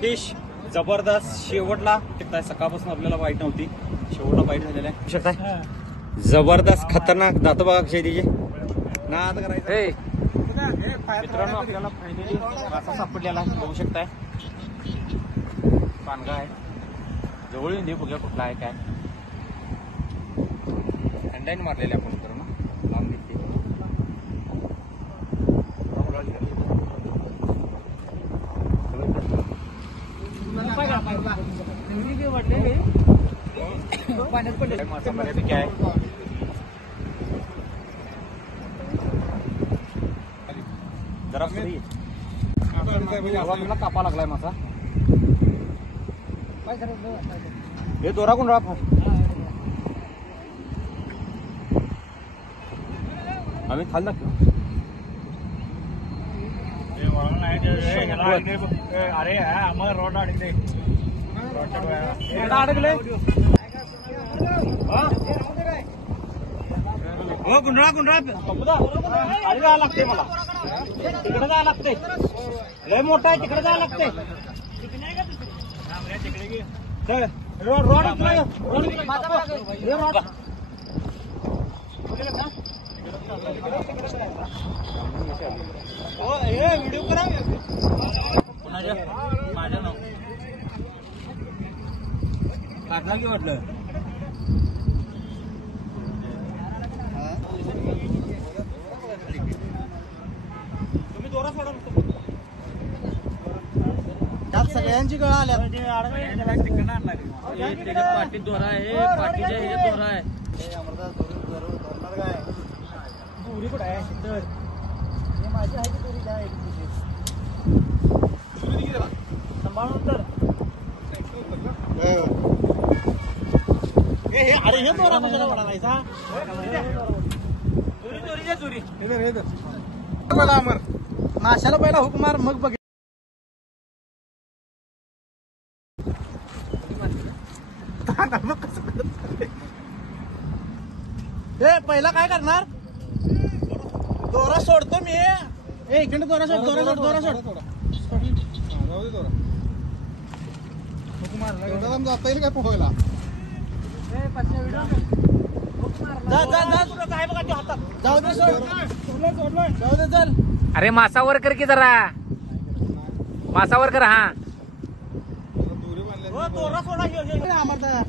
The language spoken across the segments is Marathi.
फिश जबरदस्त शेवटला सकाळपासून आपल्याला वाईट नव्हती, शेवटला वाईट झालेला आहे. शकताय जबरदस्त खतरनाक दात बघा कशी तिचे ना आता करायचं. मित्रांनो आपल्याला फायनली मासा सापडलेला बघू शकताय. पानगा आहे जवळ येऊन दे बघूया कुठला आहे काय. अंडाईन मारलेले आपण मित्रांनो लांब दिसते. मासा बऱ्यापैकी आहे. जरा मला कापा लागलाय मासा. हे दोरा कोण राहत आम्ही खाल दाखव. अरे आम्हाला रोड अडकले अडकले हो गुंडळा गुंडळा अरे जायला लागते मला तिकडे जायला लागते. लय मोठा आहे तिकडे जायला लागते. रोड रोड व्हिडिओ करा माझ्या नाव काढला की वाटलं. तुम्ही दोरा सोडा त्यात सगळ्यांची गळा आल्या. पाटीत दोरा आहे पाटीच्या हे दोरा आहे. दोरी कुठे आहे माझी आहे दोरी काय सांभाळून तर अरे हे दोरा कशाला पडायचा. चोरी चोरी माशाला पहिला हुक मार मग बघ. हे पहिला काय करणार दोरा सोडतो मी. इकडे दोरा सोड दोरा सोड दोरा सोड जाता येईल काय पोहायला. जाऊ दे जाऊ दे चल. अरे मासावर कर की जरा मासावर कर. हा दोरा सोडा आम्हाला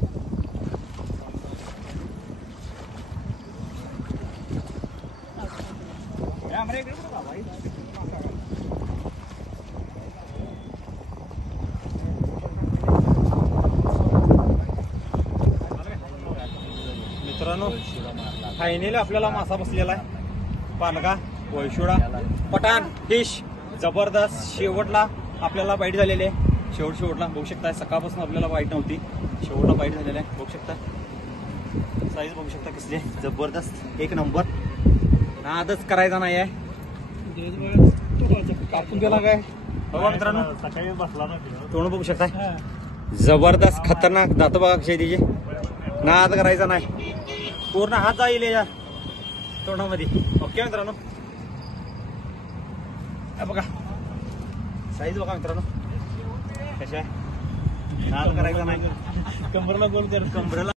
मित्रांनो फायनली आपल्याला मासा बसलेला आहे. पानगा वैशुडा पठाण फिश जबरदस्त शेवटला आपल्याला बाईट झालेली आहे. शेवटला बघू शकता सकाळपासून आपल्याला बाईट नव्हती, शेवटला बाईट झालेला आहे. बघू शकता साईज बघू शकता कसली आहे जबरदस्त एक नंबर. नादच करायचा नाही आहे. कापून गेला काय बघा मित्रांनो सकाळी बसला तोंड बघू शकता जबरदस्त खतरनाक दात बघा कशी तिचे नाद करायचा नाही. पूर्ण हात जाईल या तोंडामध्ये. ओके मित्रांनो बघा साईज बघा मित्रांनो कशा आहे. नाद करायचा नाही. कंबरला गोल कर कंबरला